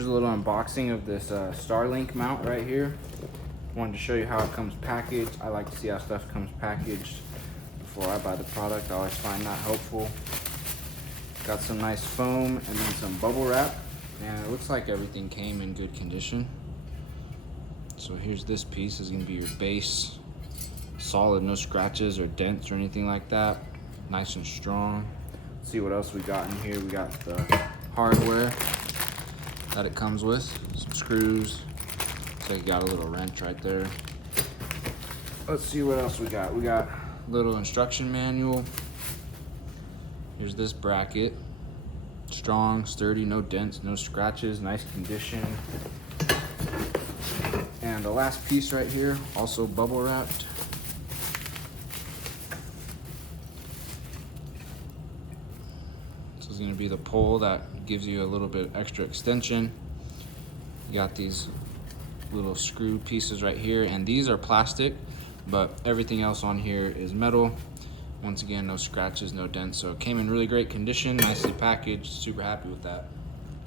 Here's a little unboxing of this Starlink mount right here. Wanted to show you how it comes packaged. I like to see how stuff comes packaged before I buy the product. I always find that helpful. Got some nice foam and then some bubble wrap, and it looks like everything came in good condition. So here's this piece. Is going to be your base, solid, no scratches or dents or anything like that. Nice and strong. Let's see what else we got in here. We got the hardware that it comes with, some screws. So you got a little wrench right there. Let's see what else we got. We got a little instruction manual. Here's this bracket. Strong, sturdy, no dents, no scratches, nice condition. And the last piece right here, also bubble wrapped. This is going to be the pole that gives you a little bit extra extension. You got these little screw pieces right here, and these are plastic, but everything else on here is metal. Once again, no scratches, no dents, so it came in really great condition, nicely packaged. Super happy with that.